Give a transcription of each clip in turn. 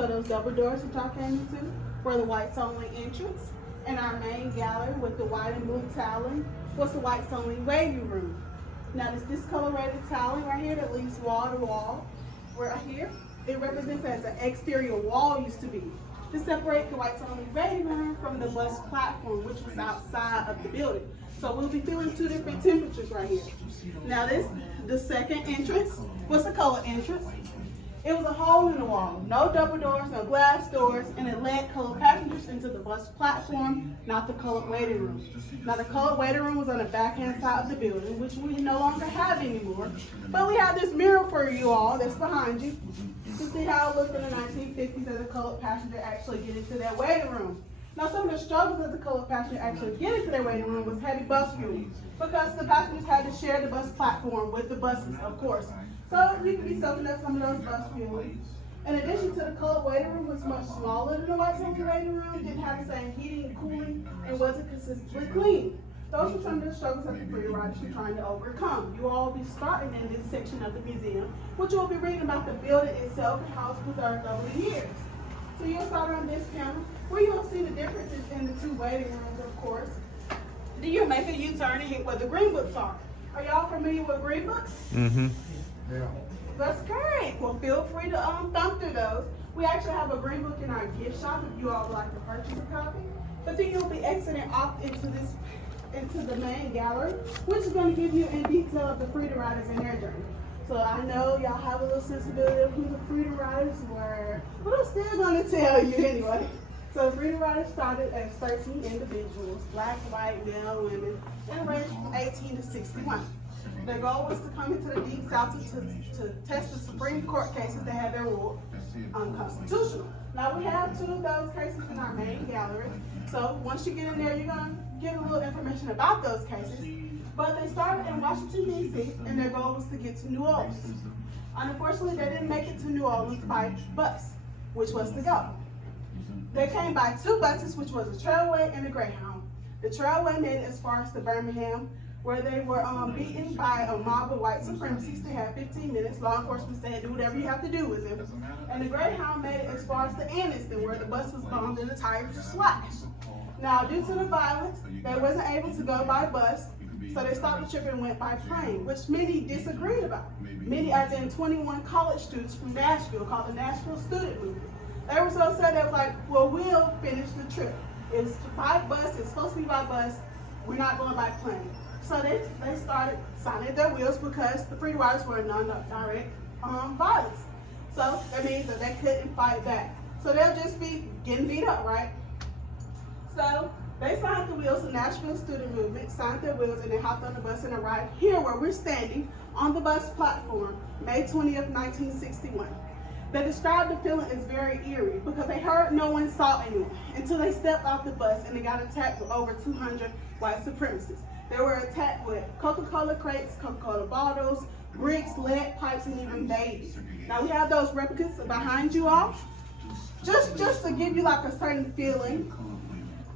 So those double doors that y'all came into were the whites only entrance. And our main gallery with the white and blue tiling was the whites only waiting room. Now this discolorated tiling right here that leads wall to wall, right here, it represents as an exterior wall used to be to separate the whites only waiting room from the bus platform, which was outside of the building. So we'll be feeling two different temperatures right here. Now the second entrance was the color entrance. It was a hole in the wall, no double doors, no glass doors, and it led colored passengers into the bus platform, not the colored waiting room. Now the colored waiting room was on the backhand side of the building, which we no longer have anymore. But we have this mirror for you all that's behind you to see how it looked in the 1950s as a colored passenger actually get into that waiting room. Now some of the struggles as a colored passenger actually get into their waiting room was heavy bus fuel, because the passengers had to share the bus platform with the buses, of course. So you could be soaking up some of those bus fuels. In addition to the colored waiting room was much smaller than the white only waiting room, didn't have the same heating and cooling, and wasn't consistently clean. Those were some of the struggles that the free riders were trying to overcome. You all will be starting in this section of the museum, which you'll be reading about the building itself and how it's preserved over the years. So you'll start on this panel, where you'll see the differences in the two waiting rooms, of course. Then you'll make a U-turn and hit where the green books are. Are y'all familiar with green books? Mm-hmm. Yeah. That's great. Well, feel free to thumb through those. We actually have a green book in our gift shop if you all would like to purchase a copy. But then you'll be exiting off into the main gallery, which is going to give you in detail of the freedom riders and their journey. So I know y'all have a little sensibility of who the freedom riders were, but I'm still going to tell you anyway. So the freedom riders started as 13 individuals, black, white, male, women, and ranged from 18 to 61. Their goal was to come into the Deep South to test the Supreme Court cases that had been ruled unconstitutional. Now we have two of those cases in our main gallery. So once you get in there, you're going to get a little information about those cases. But they started in Washington, D.C., and their goal was to get to New Orleans. Unfortunately, they didn't make it to New Orleans by bus, which was the goal. They came by two buses, which was a Trailway and a Greyhound. The Trailway made it as far as to Birmingham, where they were beaten by a mob of white supremacists. They had 15 minutes. Law enforcement said, do whatever you have to do with them. And the Greyhound made it as far as to Anniston, where the bus was bombed and the tires were slashed. Now, due to the violence, they wasn't able to go by bus, so they stopped the trip and went by plane, which many disagreed about. Many, as in 21 college students from Nashville, called the Nashville Student Movement. They were so sad, they were like, well, we'll finish the trip. It's by bus, it's supposed to be by bus, we're not going by plane. So they started signing their wheels because the free riders were non-direct violence. So that means that they couldn't fight back. So they'll just be getting beat up, right? So they signed the wheels, the Nashville Student Movement signed their wheels, and they hopped on the bus and arrived here where we're standing on the bus platform, May 20th, 1961. They described the feeling as very eerie because they heard no one saw anyone until they stepped off the bus and they got attacked with over 200 white supremacists. They were attacked with Coca-Cola crates, Coca-Cola bottles, bricks, lead pipes, and even babies. Now we have those replicas behind you all, just to give you like a certain feeling.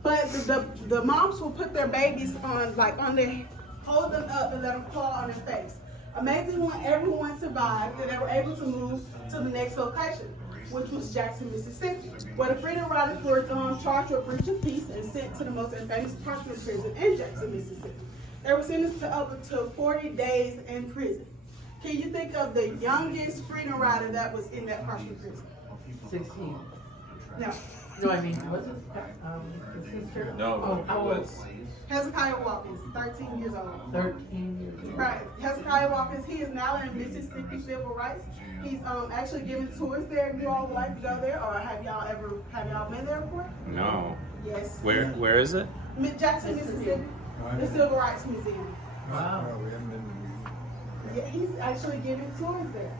But the moms will put their babies on their, hold them up and let them claw on their face. Amazingly, everyone survived and they were able to move to the next location, which was Jackson, Mississippi, where the freedom riders were charged with breach of peace and sent to the most infamous punishment prison in Jackson, Mississippi. They were sentenced to up to 40 days in prison. Can you think of the youngest freedom rider that was in that punishment prison? 16. No. No, I mean, was it the sister? No, how it old? was. Hezekiah Watkins, 13 years old. 13 years old. Right, Hezekiah Watkins, he is now in Mississippi Civil Rights. He's actually giving tours there. If you all would like to go there, or have y'all been there before? No. Yes. Where is it? Jackson, Mississippi, the Civil Rights Museum. Wow. No, we haven't been to the museum. Yeah, he's actually giving tours there.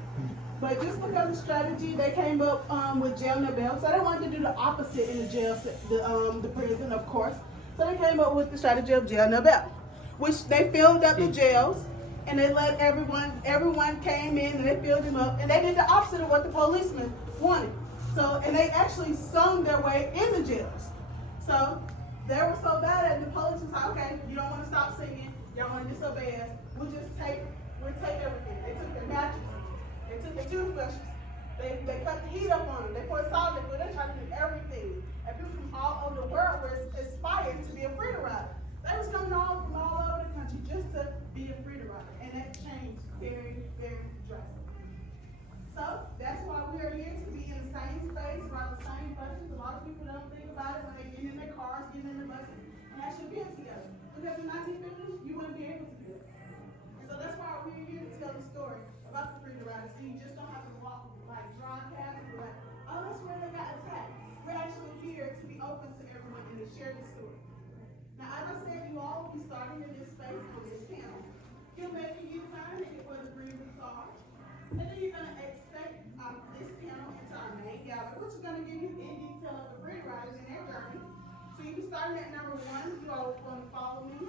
But just because of strategy, they came up with jail no bail. So they wanted to do the opposite in the jail, the prison, of course. So they came up with the strategy of jail no bail, which they filled up the jails and they let everyone came in and they filled them up, and they did the opposite of what the policemen wanted. So, and they actually sung their way in the jails. So they were so bad at it, the police was like, okay, you don't want to stop singing, y'all want to disobey us, we'll take everything. They took their matches, they took their toothbrushes, they cut the heat up on them, they poured solid all gonna follow me.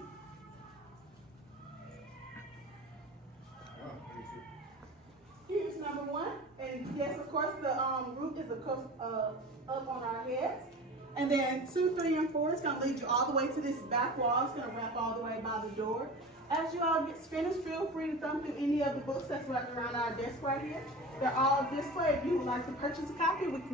Here's number one, and yes, of course, the roof is up on our heads. And then 2, 3, and 4 is gonna lead you all the way to this back wall. It's gonna wrap all the way by the door. As you all get finished, feel free to thumb through any of the books that's right around our desk right here. They're all displayed. If you would like to purchase a copy, we can